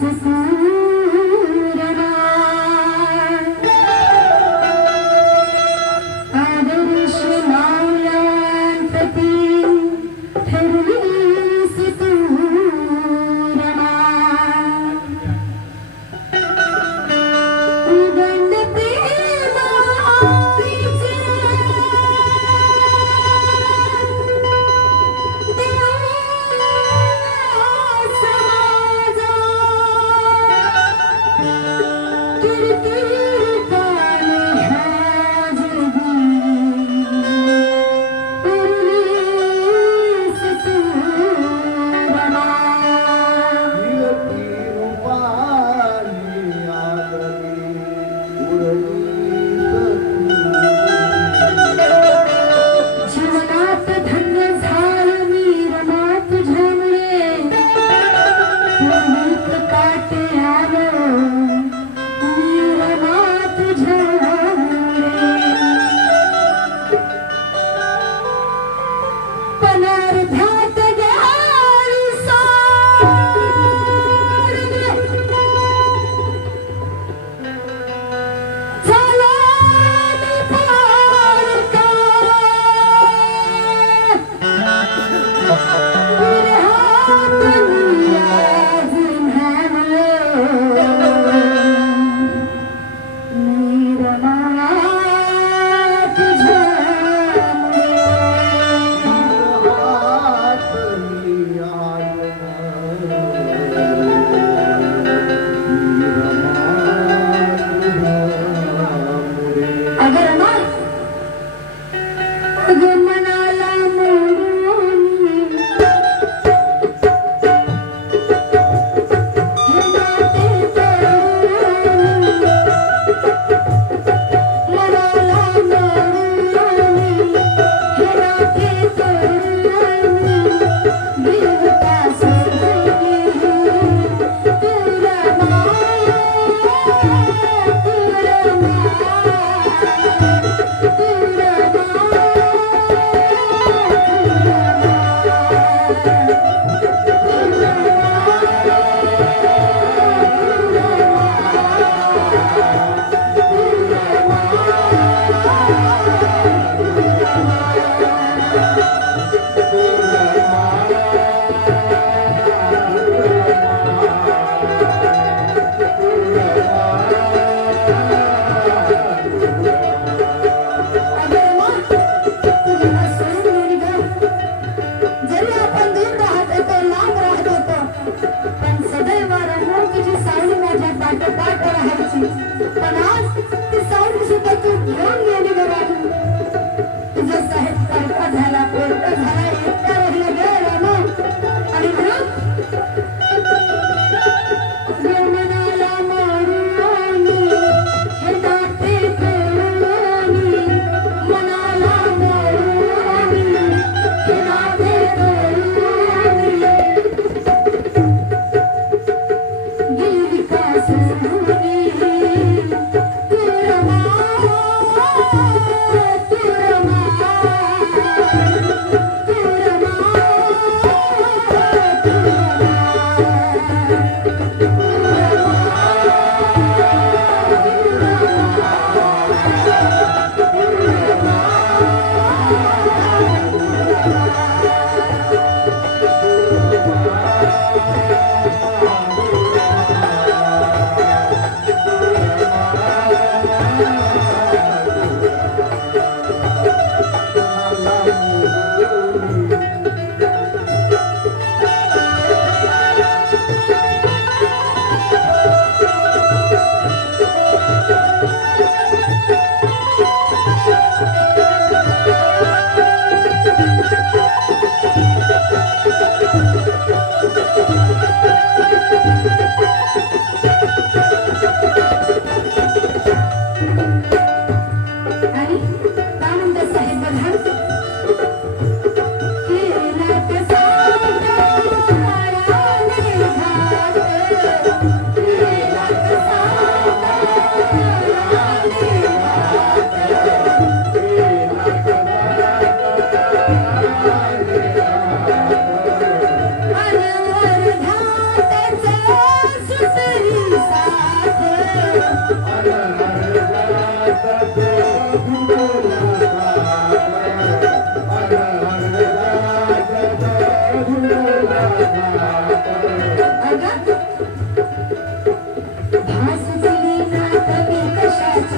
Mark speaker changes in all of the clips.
Speaker 1: Thank you.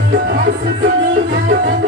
Speaker 1: कशाची भास केली ना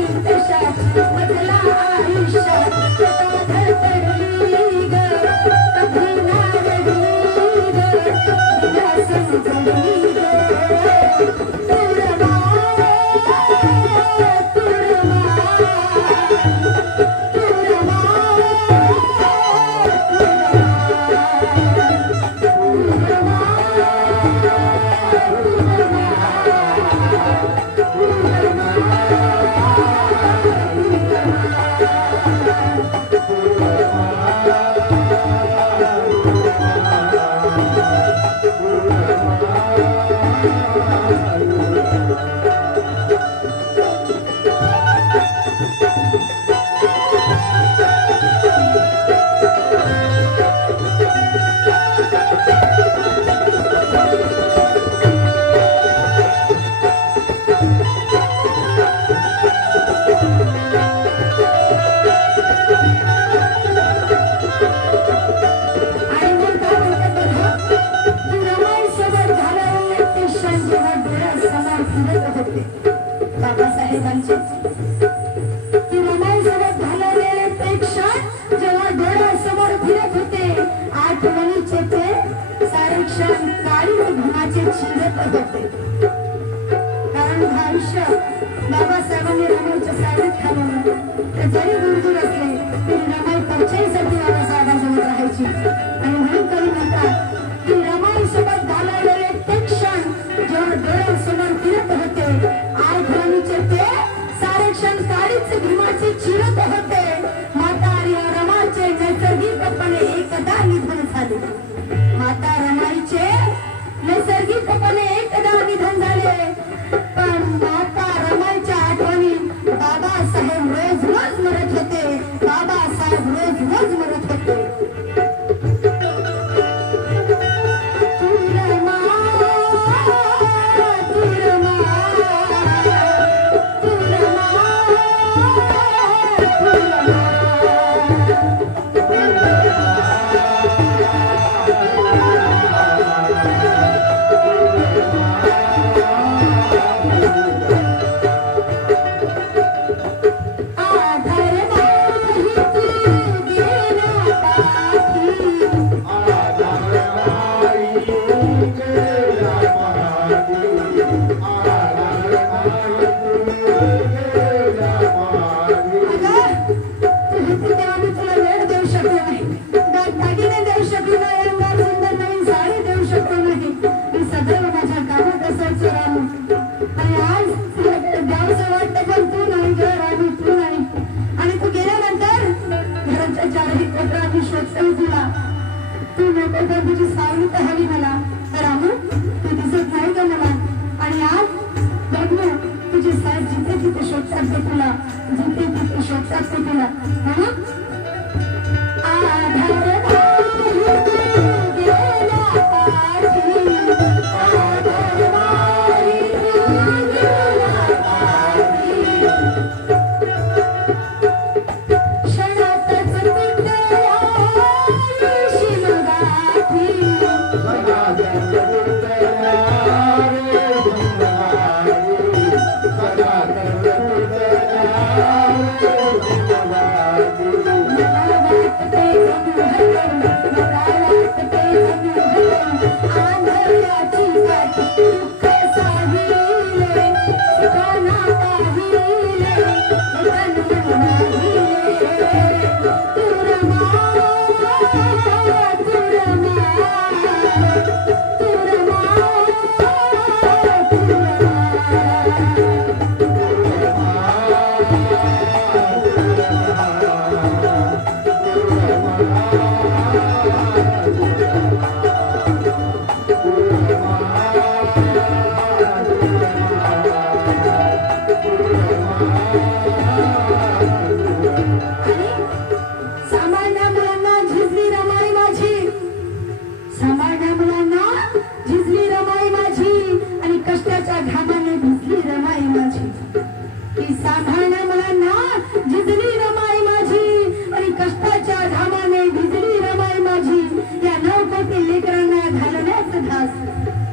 Speaker 1: चिरत होते. कारण आयुष्य बाबासाहेबांनी रमाईच्या घालवलं. ते जरी दूर असले तरी रमाई बाबासाहेबांसोबत राहायची आणि म्हणून कवी म्हणतात की रमाईसोबत घालवलेले ते क्षण जेव्हा डोळ्यासमोर फिरत होते आठवणीचे ते सारे क्षण काळीच भीमाचे चिरत होते sociales. घराच्या चारही कोपऱ्यात मी शोधते तुला. तू नको तर तुझी सावली तर हवी मला. रामू, तू दिसत नाही का मला? आणि आज बघू तुझे साहेब जिथे तिथे शोधतात ते तुला जिथे तिथे शोधतात ते तुला म्हणून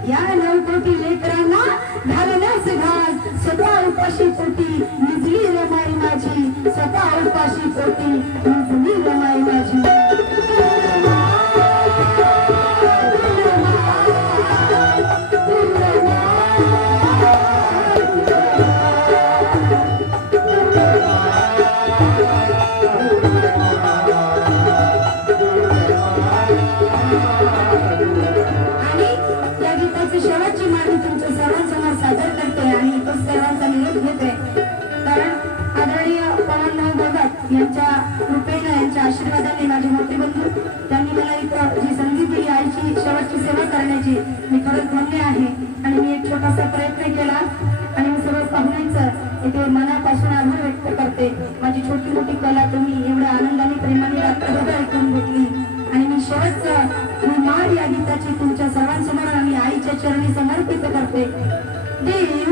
Speaker 1: या नऊ कोटी लेकरांना घालण्यास घास. स्वतः उपाशी पोटी निजली रे माई माझी. स्वतः उपाशी पोटी इथे मनापासून आभार व्यक्त करते. माझी छोटी मोठी कला तुम्ही एवढ्या आनंदाने प्रेमाने ऐकून घेतली. आणि मी शेवटचा माड या गीताची तुमच्या सर्वांसमोर आणि आईच्या चरणी समर्पित करते. देव